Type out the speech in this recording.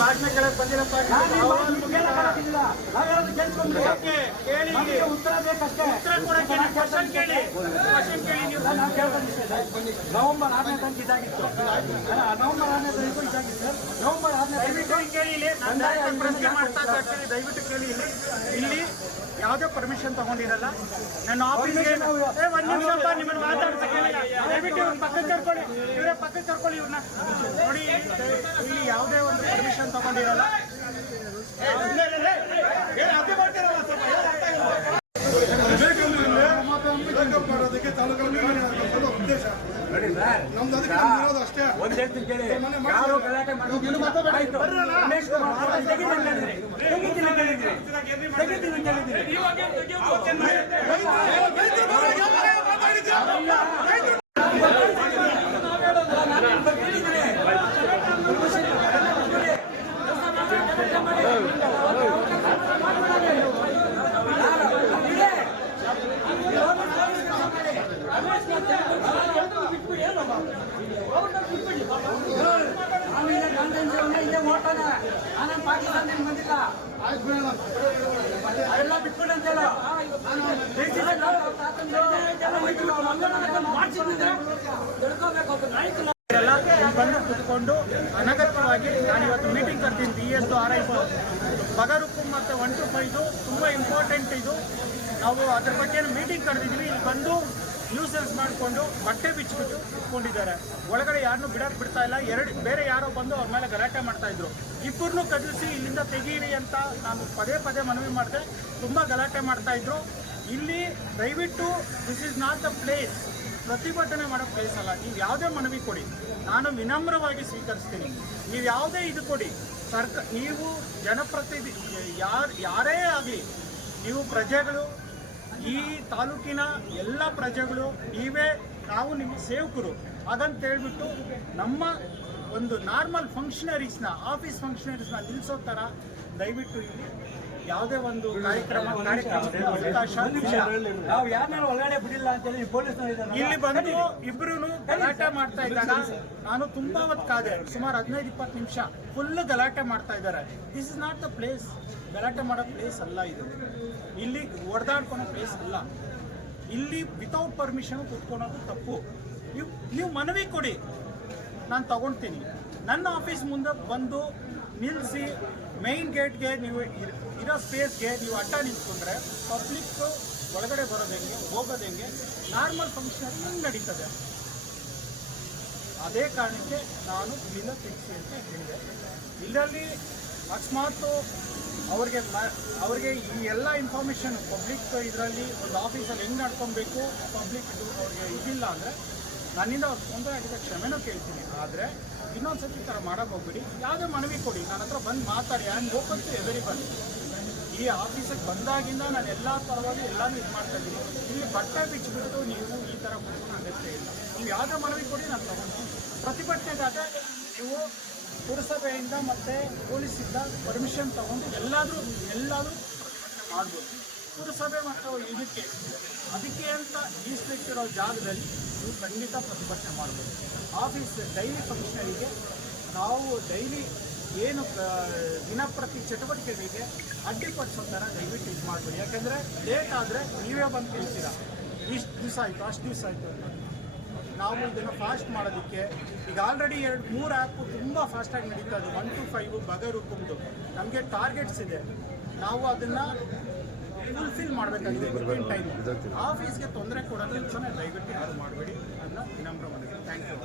ಭಾಷಣ ಕೇಳಕ್ ಬಂದಿರಪ್ಪ. ಉತ್ತರ ಬೇಕಷ್ಟೇ. ನವೆಂಬರ್ 6ನೇ ತಾರೀಕು ಇದಾಗಿತ್ತು. ನವೆಂಬರ್ 6ನೇ ತಾರೀಕು ಇದಾಗಿತ್ತು ಸರ್. ನವೆಂಬರ್ 6ನೇ ತಾರೀಕು ಕೇಳಿ. ಪ್ರಶ್ನೆ ಮಾಡ್ತಾ ಇರ್ತೀನಿ, ದಯವಿಟ್ಟು ಕೇಳಿ. ಇಲ್ಲಿ ಯಾವುದೇ ಪರ್ಮಿಷನ್ ತಗೊಂಡಿರಲ್ಲ. ನನ್ನ ಆಫೀಸ್ಗೆ ಒಂದು ನಿಮಿಷ ನಿಮ್ಮನ್ನು ಮಾತಾಡ್ತಾ ಕೇಳಿಲ್ಲ. ದಯವಿಟ್ಟು ಇವ್ರನ್ನ ಪಕ್ಕಕ್ಕೆ ಕರ್ಕೊಳ್ಳಿ. ಇವರೇ ಪಕ್ಕಕ್ಕೆ ಕರ್ಕೊಳ್ಳಿ ಇವ್ರನ್ನ. ನೋಡಿ, ಇಲ್ಲಿ ಯಾವುದೇ ಒಂದು ಪರ್ಮಿಷನ್ ತಗೊಂಡಿರಲ್ಲ. ಮಾಡೋದಕ್ಕೆ ತಾಲೂಕಲ್ಲಿ ಉದ್ದೇಶ ನಮ್ದು ಅದಕ್ಕೆ ಇರೋದು ಅಷ್ಟೇ. ಒಂದ್ ಹೇಳ್ತೀನಿ ಕೇಳಿ, ಯಾರು ಗಲಾಟೆ ಪಾಕಿಸ್ತಾನದಿಂದ ಬಂದಿಲ್ಲ ಎಲ್ಲ ಬಿಟ್ಬಿಟ್ಟು ಅಂತ ಬಂದು ಕುತ್ಕೊಂಡು ಅನಗತ್ಯವಾಗಿ ನಾನು ಇವತ್ತು ಮೀಟಿಂಗ್ ಕರ್ತೀನಿ. BS RI ಬಗರುಕು ಮತ್ತು 1 to 5 ತುಂಬ ಇಂಪಾರ್ಟೆಂಟ್. ಇದು ನಾವು ಅದ್ರ ಬಗ್ಗೆ ಮೀಟಿಂಗ್ ಕರೆದಿದ್ವಿ. ಇಲ್ಲಿ ಬಂದು ನ್ಯೂಸೆನ್ಸ್ ಮಾಡಿಕೊಂಡು ಬಟ್ಟೆ ಬಿಚ್ಚಿಬಿಟ್ಟು ಕುತ್ಕೊಂಡಿದ್ದಾರೆ. ಒಳಗಡೆ ಯಾರನ್ನೂ ಬಿಡ್ತಾ ಇಲ್ಲ. ಬೇರೆ ಯಾರೋ ಬಂದು ಅವ್ರ ಮೇಲೆ ಗಲಾಟೆ ಮಾಡ್ತಾ ಇದ್ರು. ಇಬ್ಬರನ್ನೂ ಕದಲಿಸಿ ಇಲ್ಲಿಂದ ತೆಗೀರಿ ಅಂತ ನಾನು ಪದೇ ಮನವಿ ಮಾಡಿದೆ. ತುಂಬ ಗಲಾಟೆ ಮಾಡ್ತಾ ಇದ್ರು. ಇಲ್ಲಿ ದಯವಿಟ್ಟು this is not the place, ಪ್ರತಿಭಟನೆ ಮಾಡೋ ಪ್ಲೇಸ್ ಅಲ್ಲ. ನೀವು ಯಾವುದೇ ಮನವಿ ಕೊಡಿ, ನಾನು ವಿನಮ್ರವಾಗಿ ಸ್ವೀಕರಿಸ್ತೀನಿ. ನೀವು ಯಾವುದೇ ಇದು ಕೊಡಿ. ನೀವು ಜನಪ್ರತಿನಿಧಿ ಯಾರೇ ಆಗಲಿ, ನೀವು ಪ್ರಜೆಗಳು, ಈ ತಾಲೂಕಿನ ಎಲ್ಲ ಪ್ರಜೆಗಳು ನಾವು ನಿಮ್ಮ ಸೇವಕರು. ಹಾಗಂತ ಹೇಳ್ಬಿಟ್ಟು ನಮ್ಮ ಒಂದು ನಾರ್ಮಲ್ ಫಂಕ್ಷನರೀಸ್ನ, ಆಫೀಸ್ ಫಂಕ್ಷನರೀಸ್ನ ನಿಲ್ಲಿಸೋ ಥರ ದಯವಿಟ್ಟು ಇಲ್ಲಿ ಯಾವುದೇ ಒಂದು ಕಾರ್ಯಕ್ರಮ ಅವಕಾಶ ನಾವು ಯಾರನ್ನ ಒಳಗಡೆ ಬಿಡಿಲ್ಲ ಅಂತೇಳಿ ಇಲ್ಲಿ ಬಂದು ಇಬ್ಬರು ಗಲಾಟೆ ಮಾಡ್ತಾ ಇದ್ದಾಗ ನಾನು ತುಂಬಾ ಹೊತ್ತು ಕಾದೆ. ಸುಮಾರು 15-20 ನಿಮಿಷ ಫುಲ್ ಗಲಾಟೆ ಮಾಡ್ತಾ ಇದ್ದಾರೆ. This is not the place. ಗಲಾಟೆ ಮಾಡೋ ಪ್ಲೇಸ್ ಅಲ್ಲ ಇದು. ಇಲ್ಲಿ ಹೊಡೆದಾಡ್ಕೊಳೋ ಪ್ಲೇಸ್ ಅಲ್ಲ. ಇಲ್ಲಿ ವಿತೌಟ್ ಪರ್ಮಿಷನ್ ಕೂತ್ಕೊಳೋದು ತಪ್ಪು. ನೀವು ಮನವಿ ಕೊಡಿ, ನಾನು ತಗೊಳ್ತೀನಿ. ನನ್ನ ಆಫೀಸ್ ಮುಂದೆ ಬಂದು ನಿಲ್ಲಿಸಿ ಮೈನ್ ಗೇಟ್ಗೆ ನೀವು ಇರೋ ಸ್ಪೇಸ್ಗೆ ನೀವು ಅಡ್ಡ ನಿಂತ್ಕೊಂಡ್ರೆ ಪಬ್ಲಿಕ್ ಒಳಗಡೆ ಬರೋದು ಹೆಂಗೆ, ಹೋಗೋದು ಹೆಂಗೆ? ನಾರ್ಮಲ್ ಫಂಕ್ಷನ್ ಹೆಂಗೆ ನಡೀತದೆ? ಅದೇ ಕಾರಣಕ್ಕೆ ನಾನು ಇಲ್ಲಿಂದ ತೆಗೆಸಿ ಅಂತ ಹೇಳಿದೆ. ಇದರಲ್ಲಿ ಅಕಸ್ಮಾತ್ ಅವ್ರಿಗೆ ಈ ಎಲ್ಲ ಇನ್ಫಾರ್ಮೇಷನ್ ಪಬ್ಲಿಕ್ ಇದರಲ್ಲಿ ಒಂದು ಆಫೀಸಲ್ಲಿ ಹೆಂಗೆ ನಡ್ಕೊಬೇಕು, ಪಬ್ಲಿಕ್ ಅವ್ರಿಗೆ ಇದಿಲ್ಲ ಅಂದರೆ ನನ್ನಿಂದ ಅವ್ರು ತೊಂದರೆ ಆಗಿದೆ, ಕ್ಷಮೆನೂ ಕೇಳ್ತೀನಿ. ಆದರೆ ಇನ್ನೊಂದು ಸರ್ತಿ ಈ ಥರ ಮಾಡೋಕೆ ಹೋಗ್ಬಿಡಿ. ಯಾವುದೇ ಮನವಿ ಕೊಡಿ, ನನ್ನ ಹತ್ರ ಬಂದು ಮಾತಾಡಿ. And open to everybody. ಈ ಆಫೀಸಿಗೆ ಬಂದಾಗಿಂದ ನಾನು ಎಲ್ಲ ಪರವಾಗಿ ಎಲ್ಲನೂ ಇದು ಮಾಡ್ತಾ ಇದ್ದೀನಿ. ಇಲ್ಲಿ ಬಟ್ಟೆ ಬಿಚ್ಚಿಬಿಟ್ಟು ನೀವು ಈ ಥರ ಕೊಡೋದು ಅಗತ್ಯ ಇಲ್ಲ. ನೀವು ಯಾವುದೇ ಮನವಿ ಕೊಡಿ, ನಾನು ತೊಗೊಂಡು ಪ್ರತಿಭಟನೆಗಾದರೆ ನೀವು ಪುರಸಭೆಯಿಂದ ಮತ್ತು ಪೊಲೀಸಿಂದ ಪರ್ಮಿಷನ್ ತೊಗೊಂಡು ಎಲ್ಲಾದರೂ ಪ್ರತಿಭಟನೆ ಮಾಡ್ಬೋದು. ಪುರಸಭೆ ಮತ್ತು ಅದಕ್ಕೆ ಅಂತ ಮೀಸಲಿಟ್ಟಿರೋ ಜಾಗದಲ್ಲಿ ನೀವು ಖಂಡಿತ ಪ್ರತಿಭಟನೆ ಮಾಡ್ಬೋದು. ಆಫೀಸ್ ಡೈಲಿ ಫಂಕ್ಷನರಿಗೆ ನಾವು ಡೈಲಿ ಏನು ದಿನಪ್ರತಿ ಚಟುವಟಿಕೆಗಳಿಗೆ ಅಡ್ಡಿಪಡಿಸೋ ಥರ ದಯವಿಟ್ಟು ಇದು ಮಾಡಬೇಡಿ. ಯಾಕೆಂದರೆ ಲೇಟ್ ಆದರೆ ನೀವೇ ಬಂದು ಕೇಳ್ತೀರಾ, ಇಷ್ಟು ದಿವಸ ಆಯಿತು, ಅಷ್ಟು ದಿವಸ ಆಯಿತು ಅಂತ. ನಾವು ಇದನ್ನು ಫಾಸ್ಟ್ ಮಾಡೋದಕ್ಕೆ ಈಗ ಆಲ್ರೆಡಿ 2-3 ಆ್ಯಪು ತುಂಬ ಫಾಸ್ಟಾಗಿ ನಡೀತಾ ಇದೆ. 1 to 5 ಬಗರುಕುಂದು ನಮಗೆ ಟಾರ್ಗೆಟ್ಸ್ ಇದೆ. ನಾವು ಅದನ್ನು ಫುಲ್ಫಿಲ್ ಮಾಡಬೇಕಾಗಿದೆ ವಿತಿನ್ ಟೈಮ್. ಆಫೀಸ್ಗೆ ತೊಂದರೆ ಕೊಡೋ ಕೆಲಸನೇ ದಯವಿಟ್ಟು ಯಾರು ಮಾಡಬೇಡಿ. ನನ್ನ ವಿನಮ್ರ ಮನವಿ. Thank you.